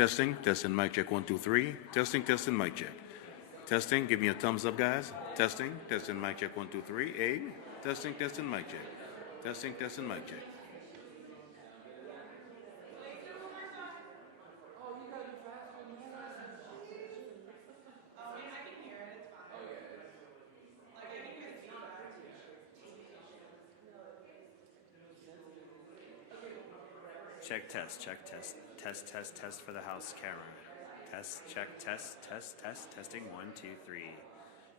Testing, testing, mic check, 1, 2, 3. Testing, testing, mic check. Testing, give me a thumbs up, guys. Testing, testing, mic check, 1, 2, 3. Abe, testing, testing, mic check. Testing, testing, mic check. Check test, test for the house camera. Test, check, test, testing 1, 2, 3.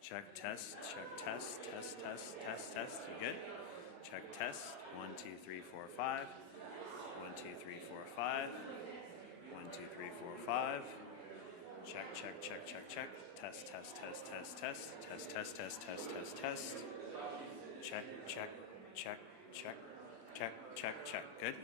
Check test, test. You good? Check test, 1, 2, 3, 4, 5. 1, 2, 3, 4, 5. 1, 2, 3, 4, 5. Check. Test. Check. Good?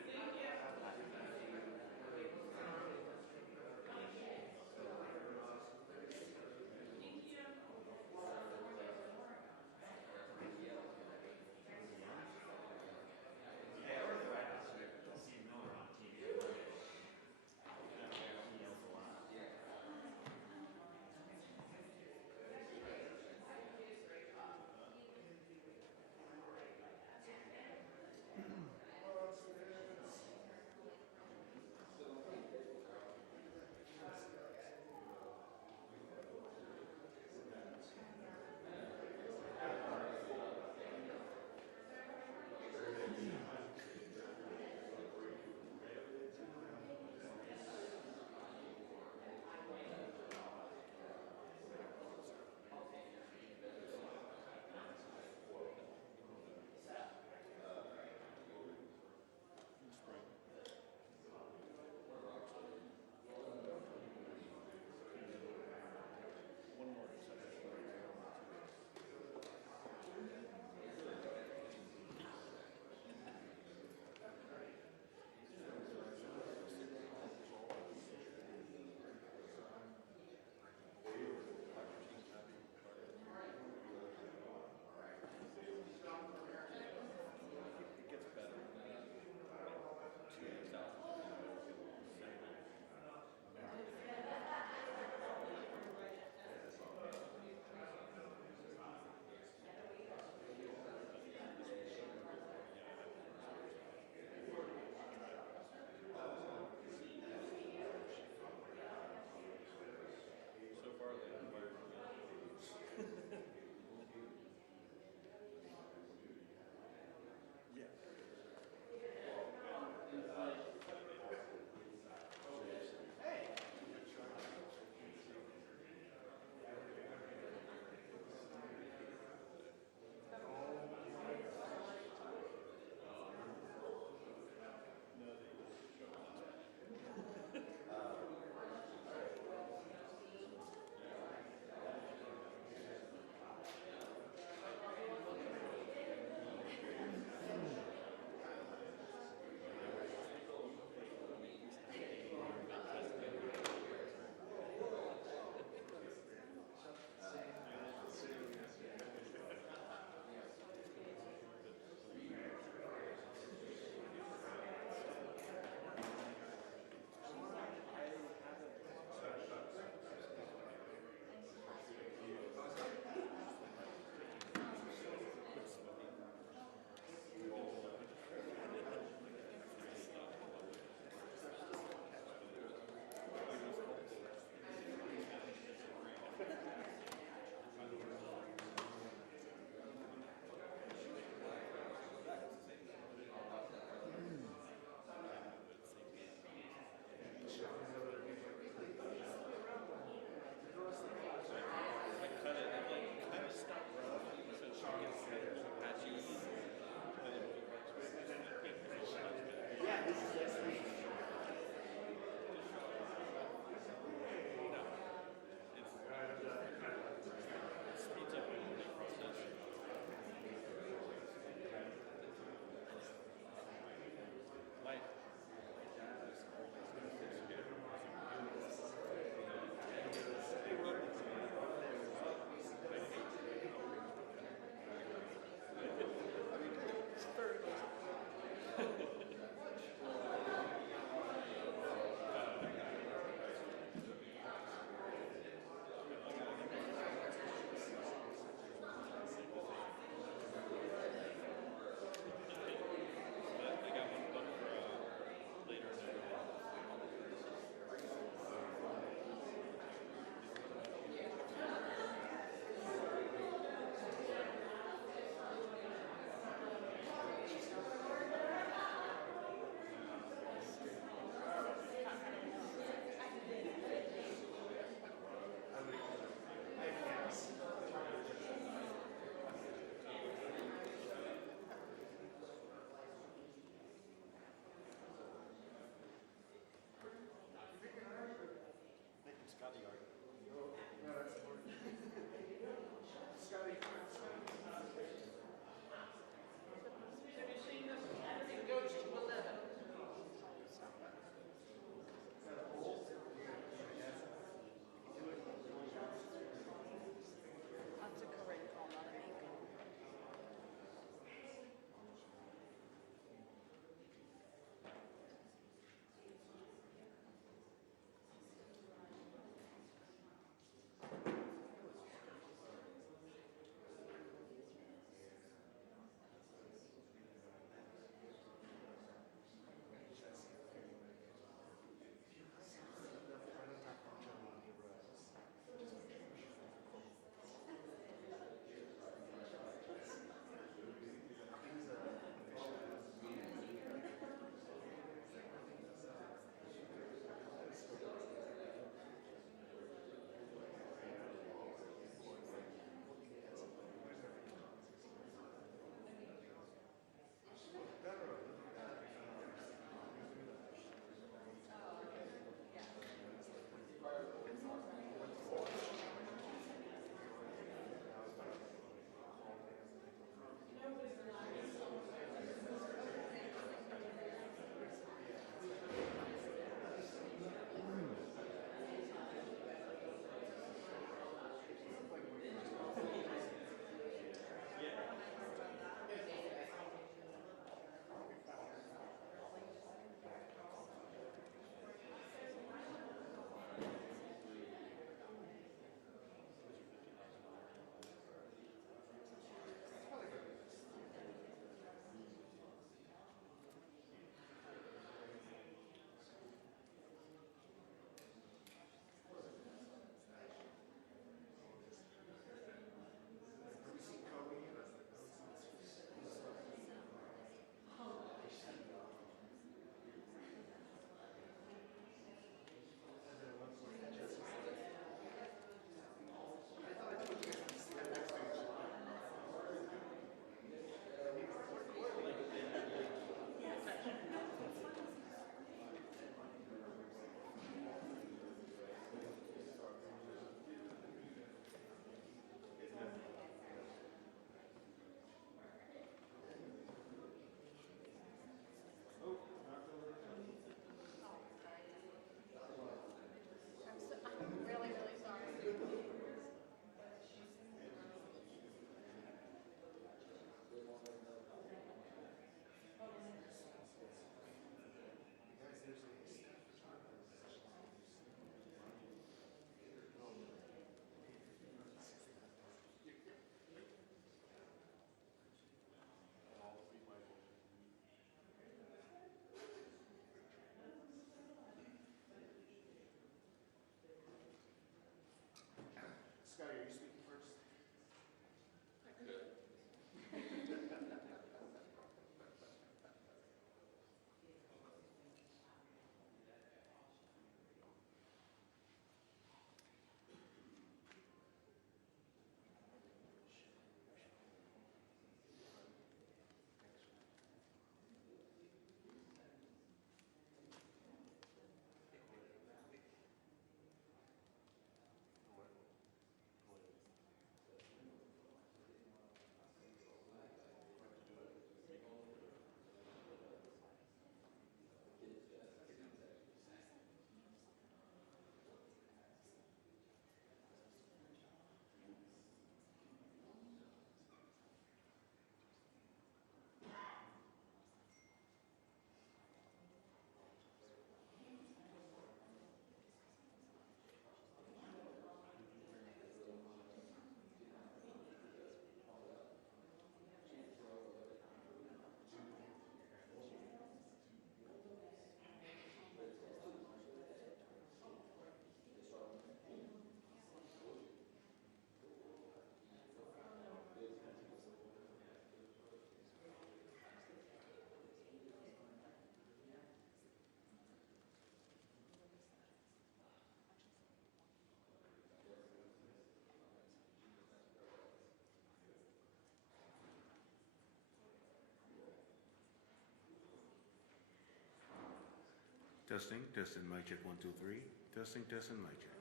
Testing, testing, mic check, 1, 2, 3. Testing, testing, mic check.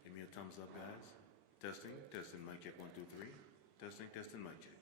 Give me a thumbs up, guys. Testing, testing, mic check, 1, 2, 3. Testing, testing, mic check.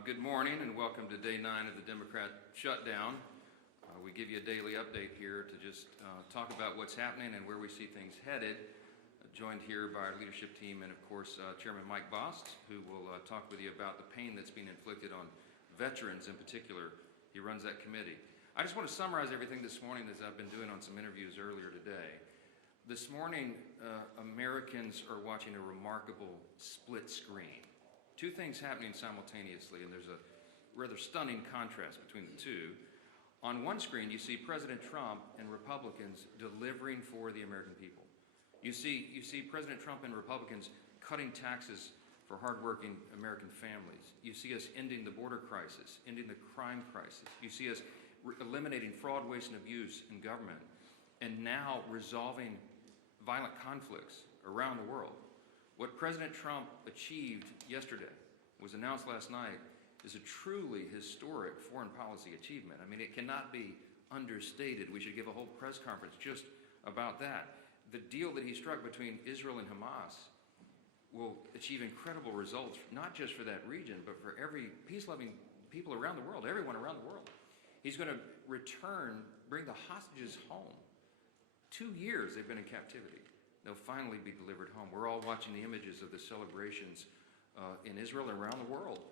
Good morning and welcome to day 9 of the Democrat shutdown. We give you a daily update here to just talk about what's happening and where we see things headed. Joined here by our leadership team and of course Chairman Mike Bost, who will talk with you about the pain that's being inflicted on veterans in particular. He runs that committee. I just want to summarize everything this morning as I've been doing on some interviews earlier today. This morning, Americans are watching a remarkable split screen. Two things happening simultaneously, and there's a rather stunning contrast between the two. On one screen, you see President Trump and Republicans delivering for the American people. You see President Trump and Republicans cutting taxes for hardworking American families. You see us ending the border crisis, ending the crime crisis. You see us eliminating fraud, waste, and abuse in government, and now resolving violent conflicts around the world. What President Trump achieved yesterday, was announced last night, is a truly historic foreign policy achievement. I mean, it cannot be understated. We should give a whole press conference just about that. The deal that he struck between Israel and Hamas will achieve incredible results, not just for that region, but for every peace-loving people around the world, everyone around the world. He's going to bring the hostages home. 2 years they've been in captivity. They'll finally be delivered home. We're all watching the images of the celebrations in Israel and around the world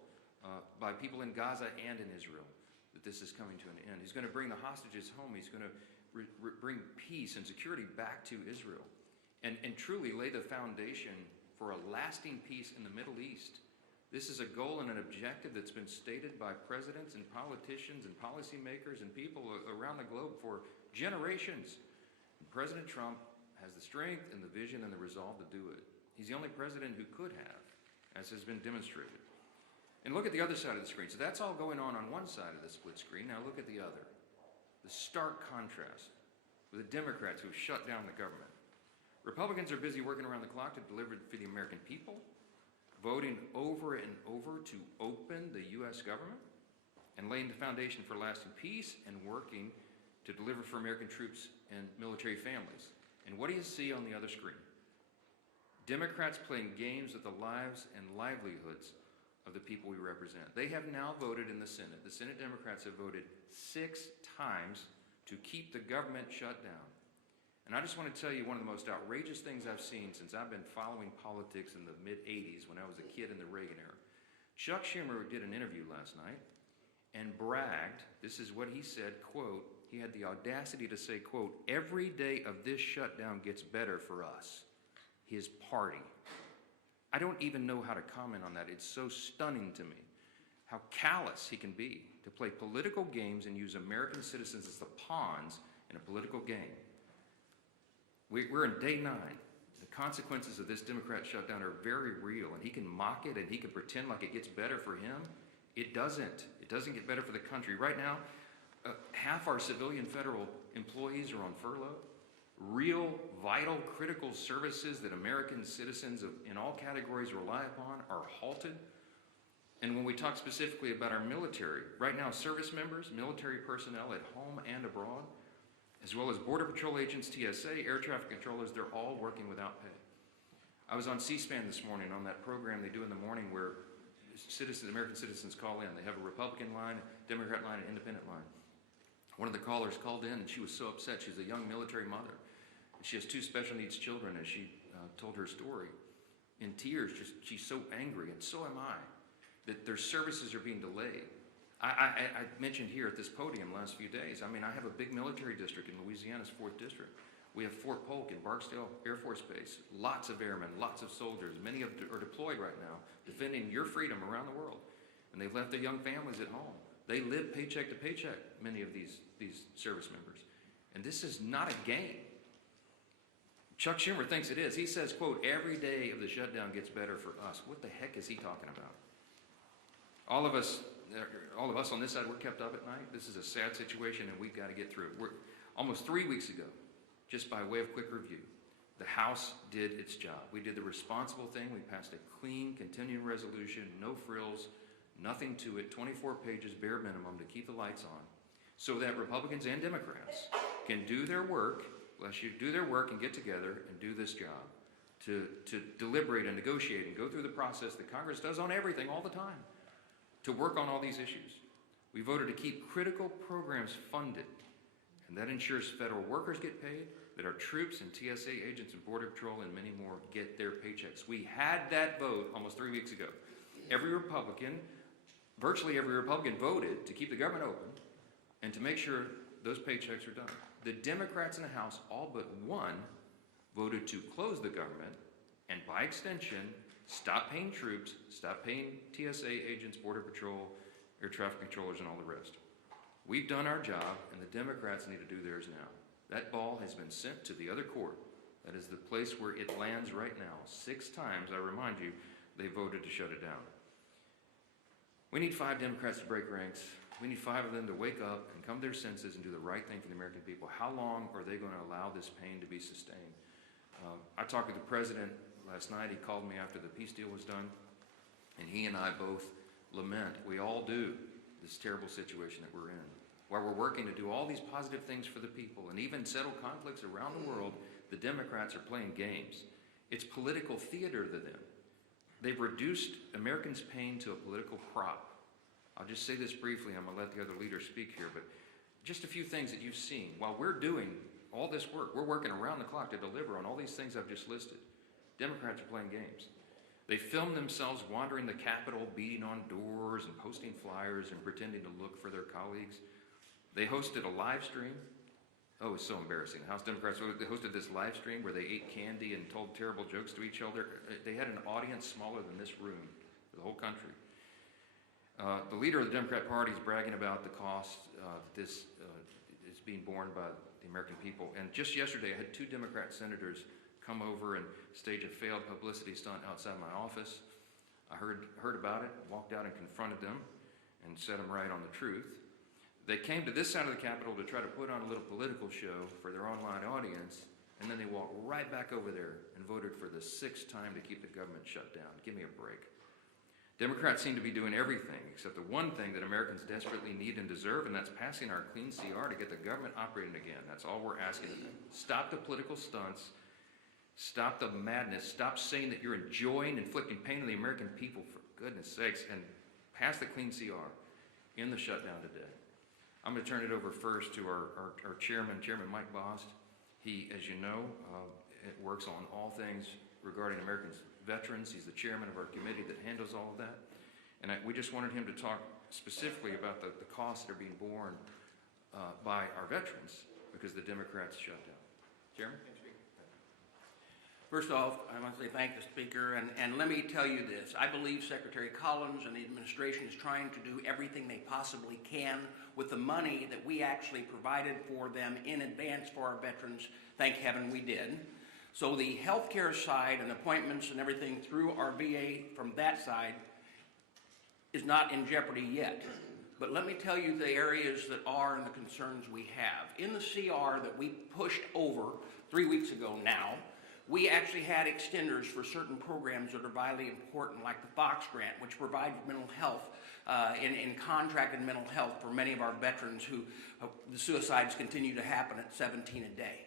by people in Gaza and in Israel, that this is coming to an end. He's going to bring the hostages home. He's going to bring peace and security back to Israel and truly lay the foundation for a lasting peace in the Middle East. This is a goal and an objective that's been stated by presidents and politicians and policymakers and people around the globe for generations. And President Trump has the strength and the vision and the resolve to do it. He's the only president who could have, as has been demonstrated. And look at the other side of the screen. So that's all going on one side of the split screen. Now look at the other. The stark contrast with the Democrats who have shut down the government. Republicans are busy working around the clock to deliver for the American people, voting over and over to open the U.S. government, and laying the foundation for lasting peace and working to deliver for American troops and military families. And what do you see on the other screen? Democrats playing games with the lives and livelihoods of the people we represent. They have now voted in the Senate. The Senate Democrats have voted 6 times to keep the government shut down. And I just want to tell you one of the most outrageous things I've seen since I've been following politics in the mid-'80s when I was a kid in the Reagan era. Chuck Schumer did an interview last night and bragged, this is what he said, quote, he had the audacity to say, quote, every day of this shutdown gets better for us, his party. I don't even know how to comment on that. It's so stunning to me how callous he can be to play political games and use American citizens as the pawns in a political game. We're in day 9. The consequences of this Democrat shutdown are very real, and he can mock it and he can pretend like it gets better for him. It doesn't. It doesn't get better for the country. Right now, half our civilian federal employees are on furlough. Real, vital, critical services that American citizens in all categories rely upon are halted. And when we talk specifically about our military, right now service members, military personnel at home and abroad, as well as Border Patrol agents, TSA, air traffic controllers, they're all working without pay. I was on C-SPAN this morning on that program they do in the morning where American citizens call in. They have a Republican line, a Democrat line, an independent line. One of the callers called in and she was so upset. She's a young military mother. She has 2 special needs children, as she told her story. In tears, she's so angry, and so am I, that their services are being delayed. I mentioned here at this podium last few days, I mean, I have a big military district in Louisiana's 4th District. We have Fort Polk in Barksdale Air Force Base, lots of airmen, lots of soldiers. Many of them are deployed right now, defending your freedom around the world. And they've left their young families at home. They live paycheck to paycheck, many of these service members. And this is not a game. Chuck Schumer thinks it is. He says, quote, every day of the shutdown gets better for us. What the heck is he talking about? All of us on this side, we're kept up at night. This is a sad situation, and we've got to get through it. Almost 3 weeks ago, just by way of quick review, the House did its job. We did the responsible thing. We passed a clean, continuing resolution, no frills, nothing to it, 24 pages, bare minimum, to keep the lights on, so that Republicans and Democrats can do their work, and get together and do this job, to deliberate and negotiate and go through the process that Congress does on everything all the time, to work on all these issues. We voted to keep critical programs funded, and that ensures federal workers get paid, that our troops and TSA agents and Border Patrol and many more get their paychecks. We had that vote almost 3 weeks ago. Virtually every Republican voted to keep the government open and to make sure those paychecks are done. The Democrats in the House, all but one, voted to close the government and, by extension, stop paying troops, stop paying TSA agents, Border Patrol, air traffic controllers, and all the rest. We've done our job, and the Democrats need to do theirs now. That ball has been sent to the other court. That is the place where it lands right now. 6 times, I remind you, they voted to shut it down. We need 5 Democrats to break ranks. We need 5 of them to wake up and come to their senses and do the right thing for the American people. How long are they going to allow this pain to be sustained? I talked with the president last night. He called me after the peace deal was done, and he and I both lament, we all do, this terrible situation that we're in. While we're working to do all these positive things for the people and even settle conflicts around the world, the Democrats are playing games. It's political theater to them. They've reduced Americans' pain to a political prop. I'll just say this briefly. I'm going to let the other leaders speak here, but just a few things that you've seen. While we're doing all this work, we're working around the clock to deliver on all these things I've just listed. Democrats are playing games. They film themselves wandering the Capitol, beating on doors and posting flyers and pretending to look for their colleagues. They hosted a live stream. Oh, it's so embarrassing. House Democrats, they hosted this live stream where they ate candy and told terrible jokes to each other. They had an audience smaller than this room for the whole country. The leader of the Democrat Party is bragging about the cost this is being borne by the American people. And just yesterday, I had 2 Democrat senators come over and stage a failed publicity stunt outside my office. I heard about it, walked out and confronted them and set them right on the truth. They came to this side of the Capitol to try to put on a little political show for their online audience, and then they walked right back over there and voted for the 6th time to keep the government shut down. Give me a break. Democrats seem to be doing everything except the one thing that Americans desperately need and deserve, and that's passing our clean CR to get the government operating again. That's all we're asking of them. Stop the political stunts. Stop the madness. Stop saying that you're enjoying inflicting pain on the American people, for goodness sakes, and pass the clean CR in the shutdown today. I'm going to turn it over first to our chairman, Chairman Mike Bost. He, as you know, works on all things regarding American veterans. He's the chairman of our committee that handles all of that. And we just wanted him to talk specifically about the costs that are being borne by our veterans because the Democrats shut down. Chairman? First off, I want to say thank the Speaker, and let me tell you this. I believe Secretary Collins and the administration is trying to do everything they possibly can with the money that we actually provided for them in advance for our veterans. Thank heaven we did. So the healthcare side and appointments and everything through our VA from that side is not in jeopardy yet. But let me tell you the areas that are and the concerns we have. In the CR that we pushed over 3 weeks ago now, we actually had extenders for certain programs that are vitally important, like the FOX grant, which provides mental health in contracted mental health for many of our veterans who the suicides continue to happen at 17 a day.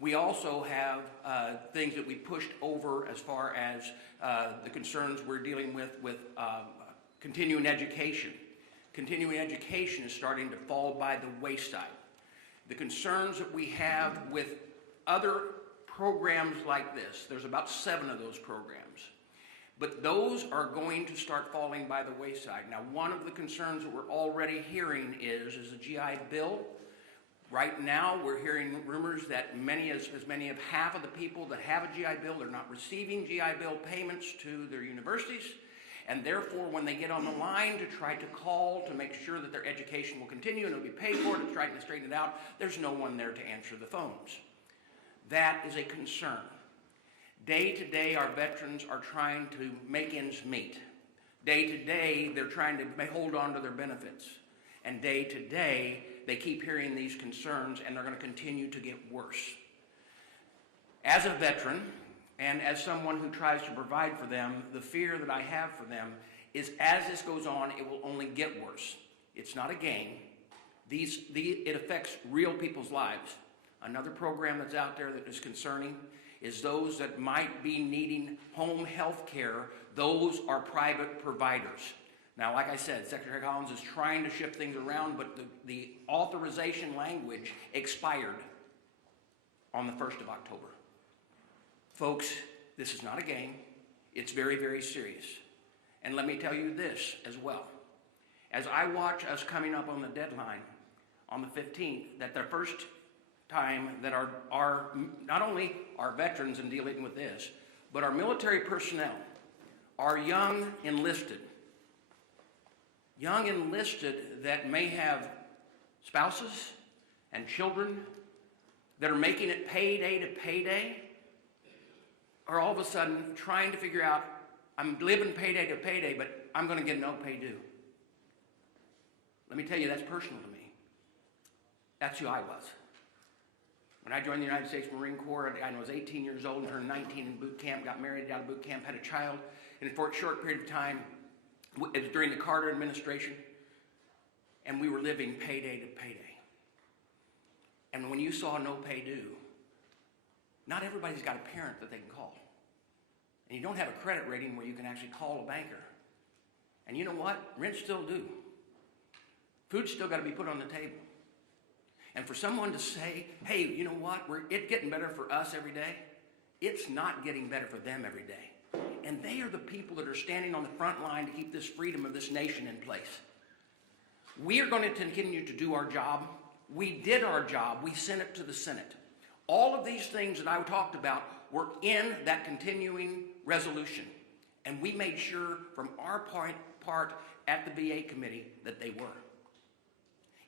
We also have things that we pushed over as far as the concerns we're dealing with continuing education. Continuing education is starting to fall by the wayside. The concerns that we have with other programs like this, there's about 7 of those programs, but those are going to start falling by the wayside. Now, one of the concerns that we're already hearing is the GI Bill. Right now, we're hearing rumors that as many as half of the people that have a GI Bill are not receiving GI Bill payments to their universities, and therefore, when they get on the line to try to call to make sure that their education will continue and it'll be paid for to try to straighten it out, there's no one there to answer the phones. That is a concern. Day to day, our veterans are trying to make ends meet. Day to day, they're trying to hold on to their benefits. And day to day, they keep hearing these concerns, and they're going to continue to get worse. As a veteran, and as someone who tries to provide for them, the fear that I have for them is as this goes on, it will only get worse. It's not a game. It affects real people's lives. Another program that's out there that is concerning is those that might be needing home health care. Those are private providers. Now, like I said, Secretary Collins is trying to shift things around, but the authorization language expired on the 1st of October. Folks, this is not a game. It's very, very serious. And let me tell you this as well. As I watch us coming up on the deadline on the 15th, that the first time that our not only our veterans in dealing with this, but our military personnel, our young enlisted that may have spouses and children that are making it payday to payday, are all of a sudden trying to figure out, I'm living payday to payday, but I'm going to get no pay due. Let me tell you, that's personal to me. That's who I was. When I joined the United States Marine Corps, I was 18 years old and turned 19 in boot camp, got married out of boot camp, had a child. And for a short period of time, it was during the Carter administration, and we were living payday to payday. And when you saw no pay due, not everybody's got a parent that they can call. And you don't have a credit rating where you can actually call a banker. And you know what? Rent's still due. Food's still got to be put on the table. And for someone to say, hey, you know what? It's getting better for us every day. It's not getting better for them every day. And they are the people that are standing on the front line to keep this freedom of this nation in place. We are going to continue to do our job. We did our job. We sent it to the Senate. All of these things that I talked about were in that continuing resolution. And we made sure from our part at the VA committee that they were.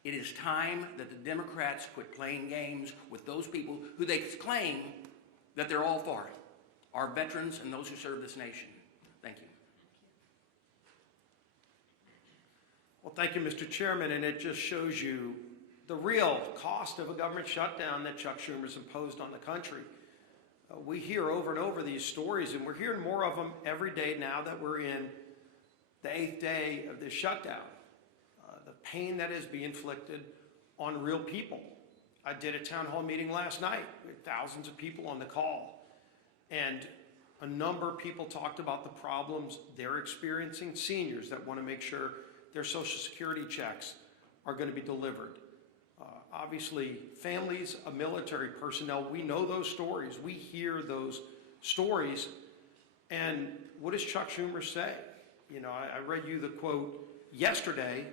It is time that the Democrats quit playing games with those people who they claim that they're all for, our veterans and those who serve this nation. Thank you. Well, thank you, Mr. Chairman, and it just shows you the real cost of a government shutdown that Chuck Schumer's imposed on the country. We hear over and over these stories, and we're hearing more of them every day now that we're in the 8th day of this shutdown. The pain that is being inflicted on real people. I did a town hall meeting last night with thousands of people on the call, and a number of people talked about the problems they're experiencing, seniors that want to make sure their Social Security checks are going to be delivered. Obviously, families of military personnel, we know those stories. We hear those stories. And what does Chuck Schumer say? You know, I read you the quote yesterday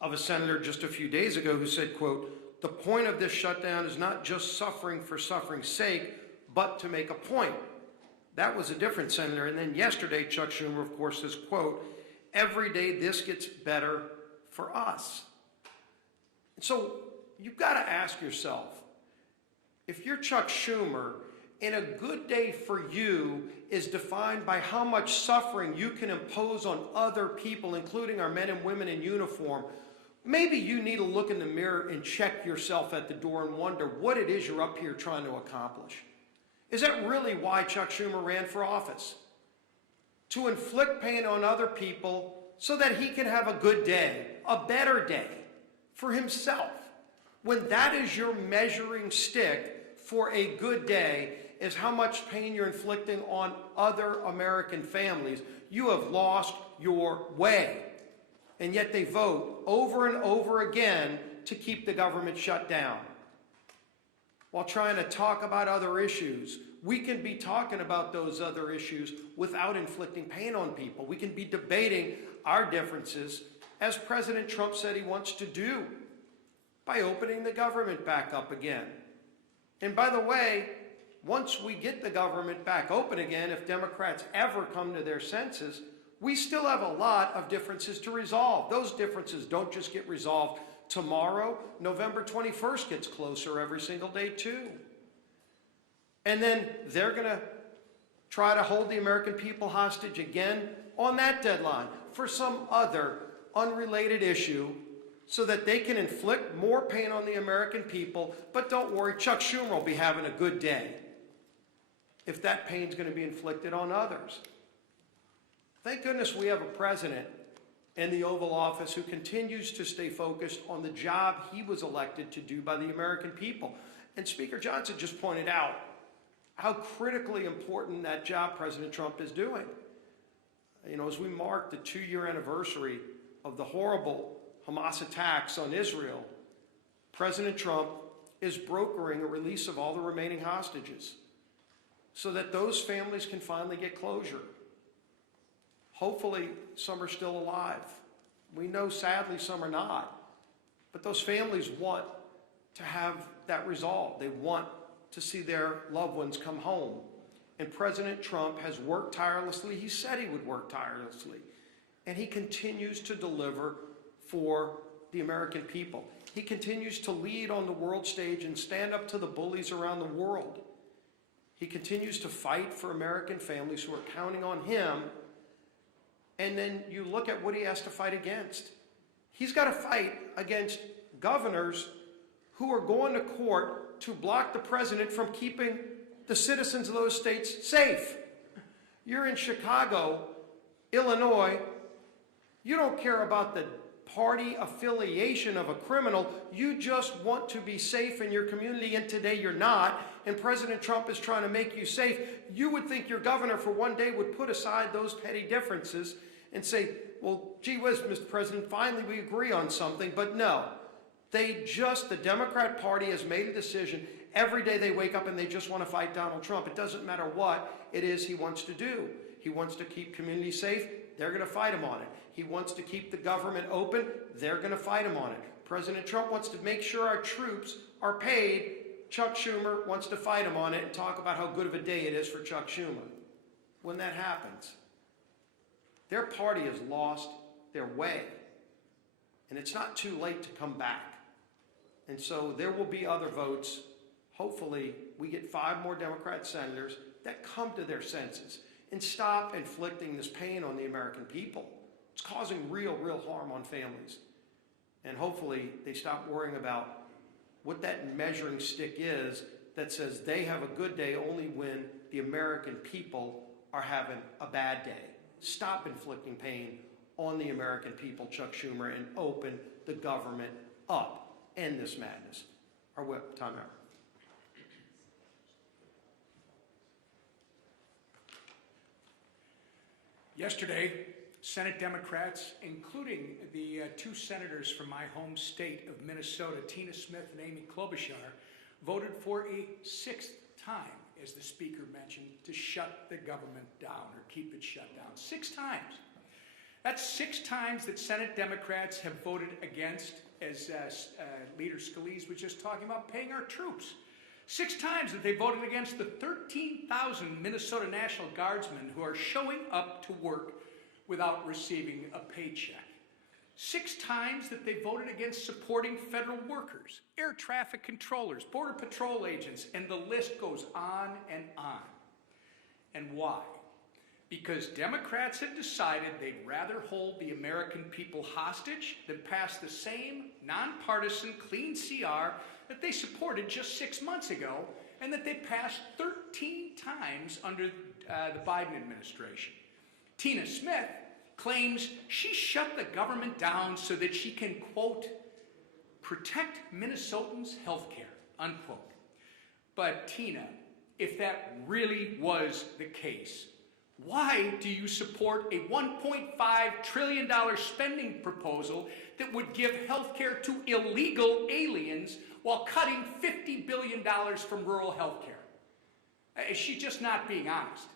of a senator just a few days ago who said, quote, "The point of this shutdown is not just suffering for suffering's sake, but to make a point." That was a different senator. And then yesterday, Chuck Schumer, of course, says, quote, "Every day this gets better for us." And so you've got to ask yourself, if you're Chuck Schumer, and a good day for you is defined by how much suffering you can impose on other people, including our men and women in uniform, maybe you need to look in the mirror and check yourself at the door and wonder what it is you're up here trying to accomplish. Is that really why Chuck Schumer ran for office? To inflict pain on other people so that he can have a good day, a better day for himself. When that is your measuring stick for a good day, is how much pain you're inflicting on other American families, you have lost your way. And yet they vote over and over again to keep the government shut down. While trying to talk about other issues, we can be talking about those other issues without inflicting pain on people. We can be debating our differences, as President Trump said he wants to do, by opening the government back up again. And by the way, once we get the government back open again, if Democrats ever come to their senses, we still have a lot of differences to resolve. Those differences don't just get resolved tomorrow. November 21st gets closer every single day too. And then they're going to try to hold the American people hostage again on that deadline for some other unrelated issue so that they can inflict more pain on the American people. But don't worry, Chuck Schumer will be having a good day if that pain's going to be inflicted on others. Thank goodness we have a president in the Oval Office who continues to stay focused on the job he was elected to do by the American people. And Speaker Johnson just pointed out how critically important that job President Trump is doing. As we mark the 2-year anniversary of the horrible Hamas attacks on Israel, President Trump is brokering a release of all the remaining hostages so that those families can finally get closure. Hopefully, some are still alive. We know, sadly, some are not. But those families want to have that resolved. They want to see their loved ones come home. And President Trump has worked tirelessly. He said he would work tirelessly. And he continues to deliver for the American people. He continues to lead on the world stage and stand up to the bullies around the world. He continues to fight for American families who are counting on him. And then you look at what he has to fight against. He's got to fight against governors who are going to court to block the president from keeping the citizens of those states safe. You're in Chicago, Illinois. You don't care about the party affiliation of a criminal. You just want to be safe in your community, and today you're not. And President Trump is trying to make you safe. You would think your governor for one day would put aside those petty differences and say, well, gee whiz, Mr. President, finally we agree on something. But no, the Democrat Party has made a decision. Every day they wake up and they just want to fight Donald Trump. It doesn't matter what it is he wants to do. He wants to keep communities safe. They're going to fight him on it. He wants to keep the government open. They're going to fight him on it. President Trump wants to make sure our troops are paid. Chuck Schumer wants to fight him on it and talk about how good of a day it is for Chuck Schumer. When that happens, their party has lost their way. And it's not too late to come back. And so there will be other votes. Hopefully, we get 5 more Democrat senators that come to their senses and stop inflicting this pain on the American people. It's causing real harm on families. And hopefully, they stop worrying about what that measuring stick is that says they have a good day only when the American people are having a bad day. Stop inflicting pain on the American people, Chuck Schumer, and open the government up. End this madness. Our whip, time out. Yesterday, Senate Democrats, including the 2 senators from my home state of Minnesota, Tina Smith and Amy Klobuchar, voted for a 6th time, as the Speaker mentioned, to shut the government down or keep it shut down. 6 times. That's 6 times that Senate Democrats have voted against, as Leader Scalise was just talking about, paying our troops. 6 times that they voted against the 13,000 Minnesota National Guardsmen who are showing up to work without receiving a paycheck. 6 times that they voted against supporting federal workers, air traffic controllers, border patrol agents, and the list goes on and on. And why? Because Democrats have decided they'd rather hold the American people hostage than pass the same nonpartisan clean CR that they supported just 6 months ago and that they passed 13 times under the Biden administration. Tina Smith claims she shut the government down so that she can, quote, protect Minnesotans' health care, unquote. But Tina, if that really was the case, why do you support a $1.5 trillion spending proposal that would give health care to illegal aliens while cutting $50 billion from rural health care? Is she just not being honest?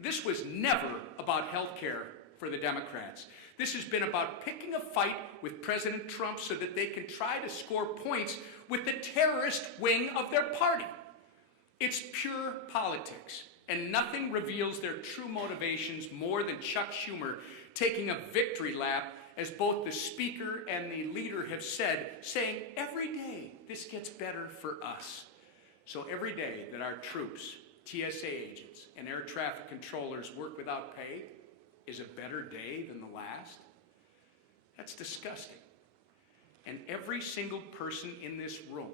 This was never about health care for the Democrats. This has been about picking a fight with President Trump so that they can try to score points with the terrorist wing of their party. It's pure politics, and nothing reveals their true motivations more than Chuck Schumer taking a victory lap, as both the Speaker and the Leader have said, saying every day this gets better for us. So every day that our troops, TSA agents, and air traffic controllers work without pay is a better day than the last? That's disgusting. And every single person in this room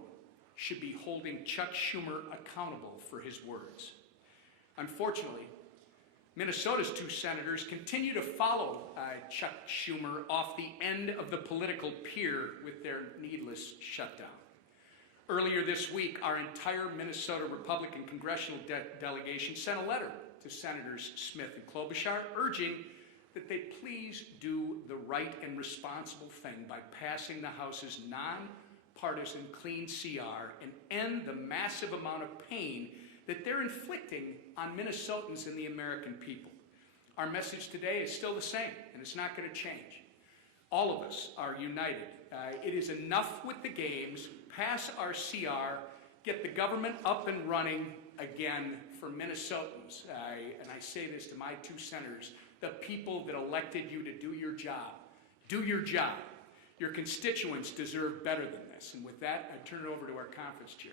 should be holding Chuck Schumer accountable for his words. Unfortunately, Minnesota's 2 senators continue to follow Chuck Schumer off the end of the political pier with their needless shutdown. Earlier this week, our entire Minnesota Republican congressional delegation sent a letter to Senators Smith and Klobuchar, urging that they please do the right and responsible thing by passing the House's nonpartisan clean CR and end the massive amount of pain that they're inflicting on Minnesotans and the American people. Our message today is still the same, and it's not going to change. All of us are united. It is enough with the games. Pass our CR. Get the government up and running again for Minnesotans. And I say this to my two senators, the people that elected you to do your job. Do your job. Your constituents deserve better than this. And with that, I turn it over to our conference chair.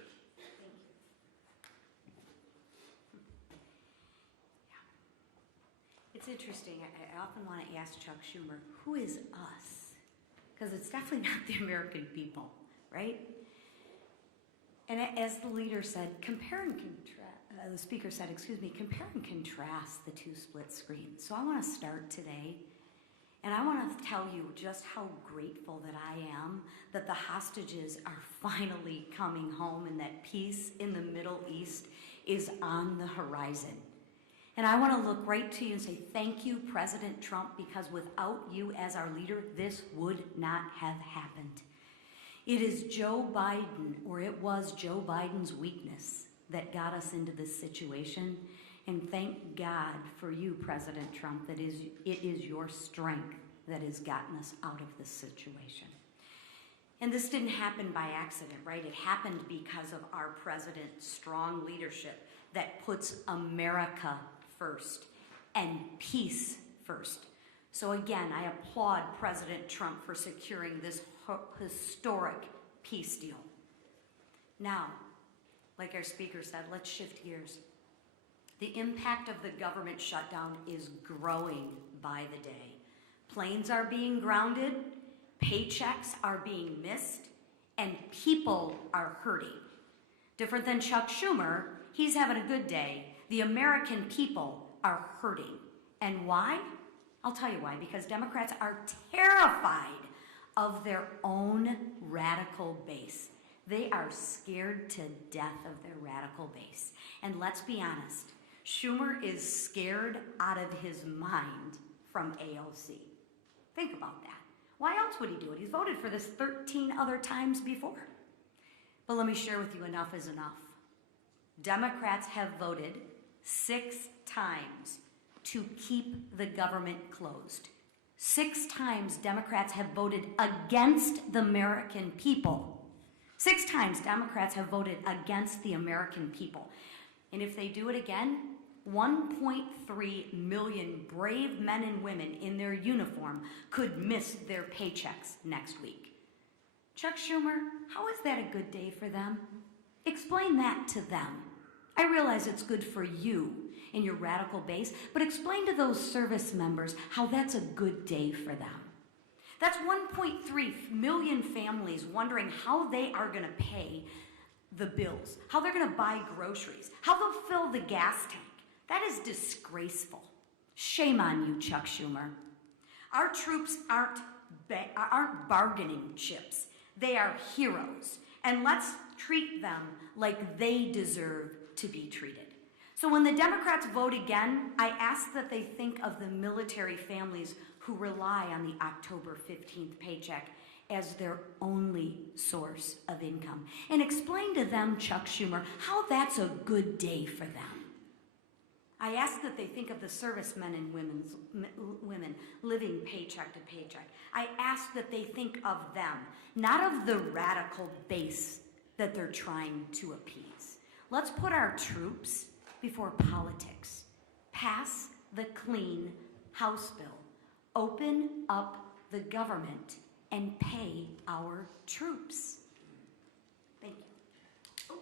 It's interesting. I often want to ask Chuck Schumer, who is us? Because it's definitely not the American people, right? And as the leader said, compare and contrast, the speaker said, compare and contrast the two split screens. So I want to start today, and I want to tell you just how grateful that I am that the hostages are finally coming home and that peace in the Middle East is on the horizon. And I want to look right to you and say, thank you, President Trump, because without you as our leader, this would not have happened. It is Joe Biden, or it was Joe Biden's weakness that got us into this situation. And thank God for you, President Trump, that it is your strength that has gotten us out of this situation. And this didn't happen by accident, right? It happened because of our president's strong leadership that puts America first and peace first. So again, I applaud President Trump for securing this historic peace deal. Now, like our speaker said, let's shift gears. The impact of the government shutdown is growing by the day. Planes are being grounded, paychecks are being missed, and people are hurting. Different than Chuck Schumer, he's having a good day. The American people are hurting. And why? I'll tell you why. Because Democrats are terrified of their own radical base. They are scared to death of their radical base. And let's be honest, Schumer is scared out of his mind from AOC. Think about that. Why else would he do it? He's voted for this 13 other times before. But let me share with you, enough is enough. Democrats have voted 6 times to keep the government closed. 6 times Democrats have voted against the American people. 6 times Democrats have voted against the American people. And if they do it again, 1.3 million brave men and women in their uniform could miss their paychecks next week. Chuck Schumer, how is that a good day for them? Explain that to them. I realize it's good for you and your radical base, but explain to those service members how that's a good day for them. That's 1.3 million families wondering how they are going to pay the bills, how they're going to buy groceries, how they'll fill the gas tank. That is disgraceful. Shame on you, Chuck Schumer. Our troops aren't bargaining chips. They are heroes. And let's treat them like they deserve to be treated. So when the Democrats vote again, I ask that they think of the military families who rely on the October 15th paycheck as their only source of income. And explain to them, Chuck Schumer, how that's a good day for them. I ask that they think of the servicemen and women living paycheck to paycheck. I ask that they think of them, not of the radical base that they're trying to appease. Let's put our troops before politics. Pass the clean House bill. Open up the government and pay our troops. Thank you.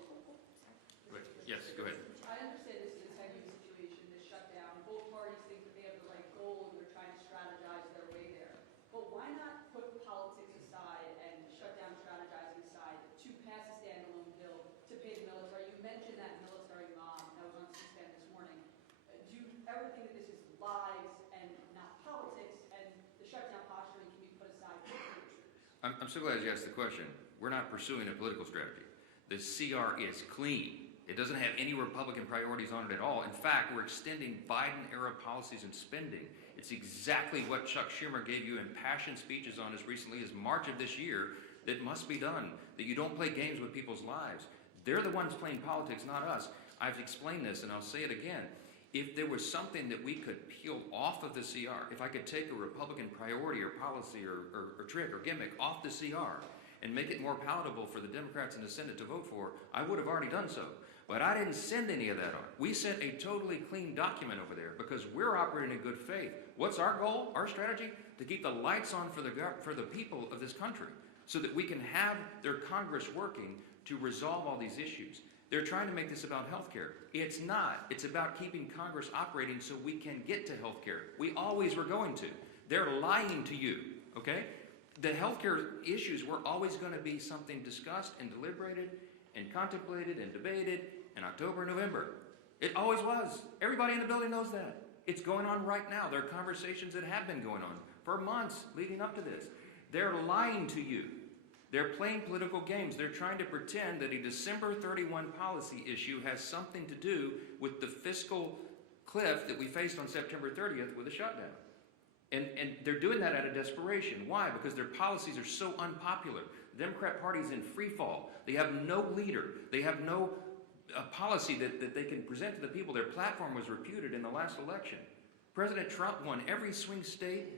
Yes, go ahead. I understand this is a tenuous situation, this shutdown. Both parties think that they have the right goal and they're trying to strategize their way there. But why not put politics aside and shutdown strategizing aside to pass a standalone bill to pay the military? You mentioned that military mom that was on C-SPAN this morning. Do you ever think that this is lives and not politics, and the shutdown posturing can be put aside for the troops? I'm so glad you asked the question. We're not pursuing a political strategy. The CR is clean. It doesn't have any Republican priorities on it at all. In fact, we're extending Biden-era policies and spending. It's exactly what Chuck Schumer gave you impassioned speeches on as recently as March of this year, that must be done, that you don't play games with people's lives. They're the ones playing politics, not us. I've explained this, and I'll say it again. If there was something that we could peel off of the CR, if I could take a Republican priority or policy or trick or gimmick off the CR and make it more palatable for the Democrats in the Senate to vote for, I would have already done so. But I didn't send any of that on. We sent a totally clean document over there because we're operating in good faith. What's our goal, our strategy? To keep the lights on for the people of this country so that we can have their Congress working to resolve all these issues. They're trying to make this about health care. It's not. It's about keeping Congress operating so we can get to health care. We always were going to. They're lying to you, okay? The health care issues were always going to be something discussed and deliberated and contemplated and debated in October, November. It always was. Everybody in the building knows that. It's going on right now. There are conversations that have been going on for months leading up to this. They're lying to you. They're playing political games. They're trying to pretend that a December 31 policy issue has something to do with the fiscal cliff that we faced on September 30th with a shutdown. And they're doing that out of desperation. Why? Because their policies are so unpopular. The Democrat Party is in free fall. They have no leader. They have no policy that they can present to the people. Their platform was reputed in the last election. President Trump won every swing state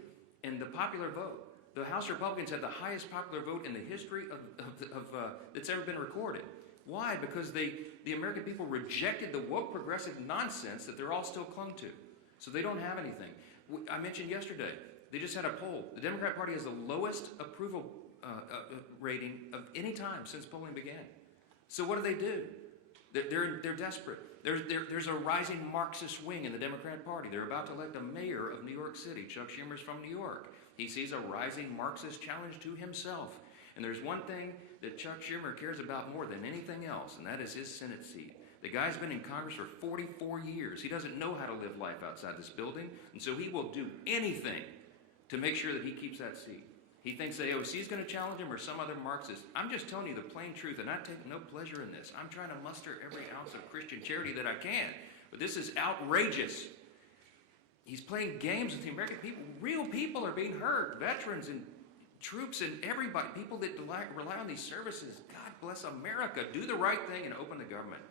in the popular vote. The House Republicans had the highest popular vote in the history that's ever been recorded. Why? Because the American people rejected the woke progressive nonsense that they're all still clung to. So they don't have anything. I mentioned yesterday, they just had a poll. The Democrat Party has the lowest approval rating of any time since polling began. So what do? They're desperate. There's a rising Marxist wing in the Democrat Party. They're about to elect a mayor of New York City. Chuck Schumer's from New York. He sees a rising Marxist challenge to himself. And there's one thing that Chuck Schumer cares about more than anything else, and that is his Senate seat. The guy's been in Congress for 44 years. He doesn't know how to live life outside this building, and so he will do anything to make sure that he keeps that seat. He thinks the AOC is going to challenge him or some other Marxist. I'm just telling you the plain truth, and I take no pleasure in this. I'm trying to muster every ounce of Christian charity that I can, but this is outrageous. He's playing games with the American people. Real people are being hurt, veterans and troops and everybody, people that rely on these services. God bless America. Do the right thing and open the government.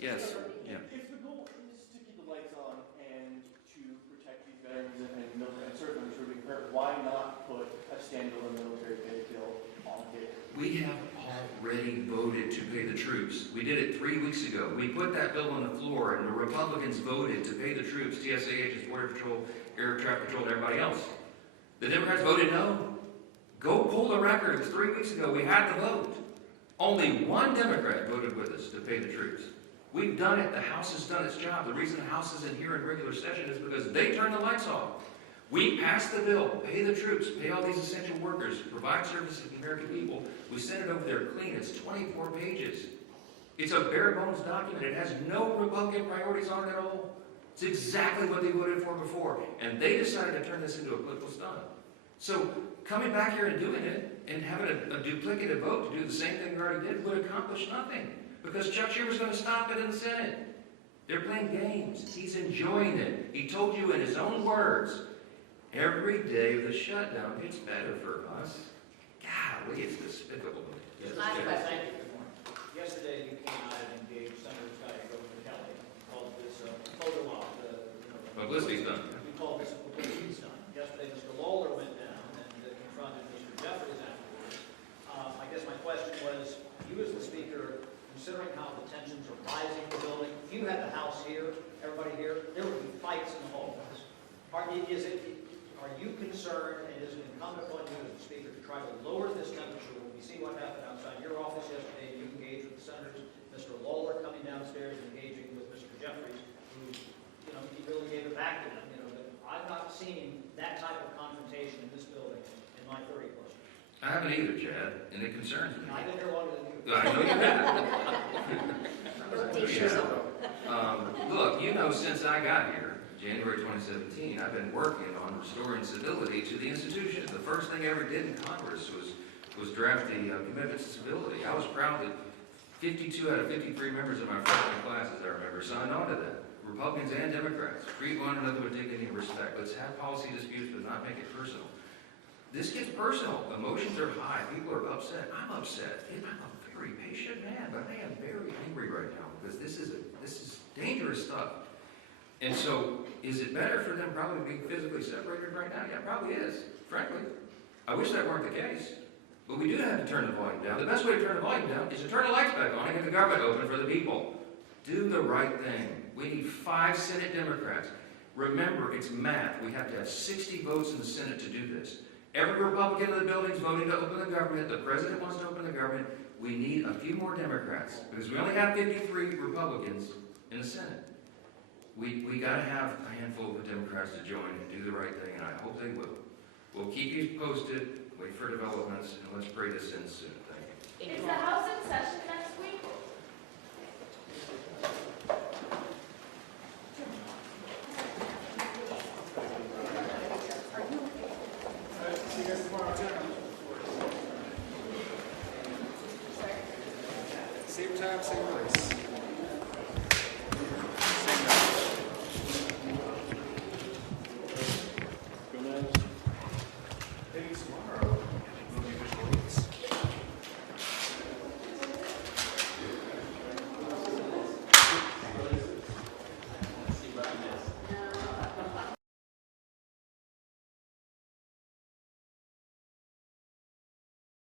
Yes. Yeah. If the goal is to keep the lights on and to protect these veterans and military service who are being hurt, why not put a standalone military pay bill on the table? We have already voted to pay the troops. We did it 3 weeks ago. We put that bill on the floor, and the Republicans voted to pay the troops, TSA agents, Border Patrol, Air Traffic Patrol, and everybody else. The Democrats voted no. Go pull the records. 3 weeks ago, we had the vote. Only one Democrat voted with us to pay the troops. We've done it. The House has done its job. The reason the House isn't here in regular session is because they turned the lights off. We passed the bill, pay the troops, pay all these essential workers, provide services to the American people. We sent it over there clean. It's 24 pages. It's a bare bones document. It has no Republican priorities on it at all. It's exactly what they voted for before. And they decided to turn this into a political stunt. So coming back here and doing it and having a duplicative vote to do the same thing we already did would accomplish nothing. Because Chuck Schumer's going to stop it in the Senate. They're playing games. He's enjoying it. He told you in his own words, every day of the shutdown, it's better for us. Golly, it's despicable. Yes, Last question. Yesterday, you came out and engaged Senator Kelly, called this photo op. Publicity stunt. You called this a publicity stunt. Yesterday, Mr. Lawler went down and confronted Mr. Jeffries afterwards. I guess my question was, you as the Speaker, considering how the tensions are rising in the building, if you had the House here, everybody here, there would be fights in the hallways. Are you concerned, and is it incumbent upon you as the Speaker to try to lower this temperature? When we see what happened outside your office yesterday, you engaged with the senators, Mr. Lawler coming downstairs and engaging with Mr. Jeffries, who, he really gave it back to them. But I've not seen that type of confrontation in this building in my 30 plus years. I haven't either, Chad, and it concerns me. I've been here longer than you. I know you have. Look, since I got here, January 2017, I've been working on restoring civility to the institution. The first thing I ever did in Congress was draft the commitments to civility. I was proud that 52 out of 53 members of my freshman class, as I remember, signed on to that. Republicans and Democrats. Treat one another with dignity and respect. Let's have policy disputes, but not make it personal. This gets personal. Emotions are high. People are upset. I'm upset. I'm a very patient man, but I am very angry right now because this is dangerous stuff. And so, is it better for them probably being physically separated right now? Yeah, it probably is, frankly. I wish that weren't the case. But we do have to turn the volume down. The best way to turn the volume down is to turn the lights back on and get the government open for the people. Do the right thing. We need 5 Senate Democrats. Remember, it's math. We have to have 60 votes in the Senate to do this. Every Republican in the building is voting to open the government. The president wants to open the government. We need a few more Democrats because we only have 53 Republicans in the Senate. We got to have a handful of Democrats to join and do the right thing, and I hope they will. We'll keep you posted. Wait for developments, and let's pray this ends soon. Thank you. Is the House in session next week? See you guys tomorrow. Same time, same place.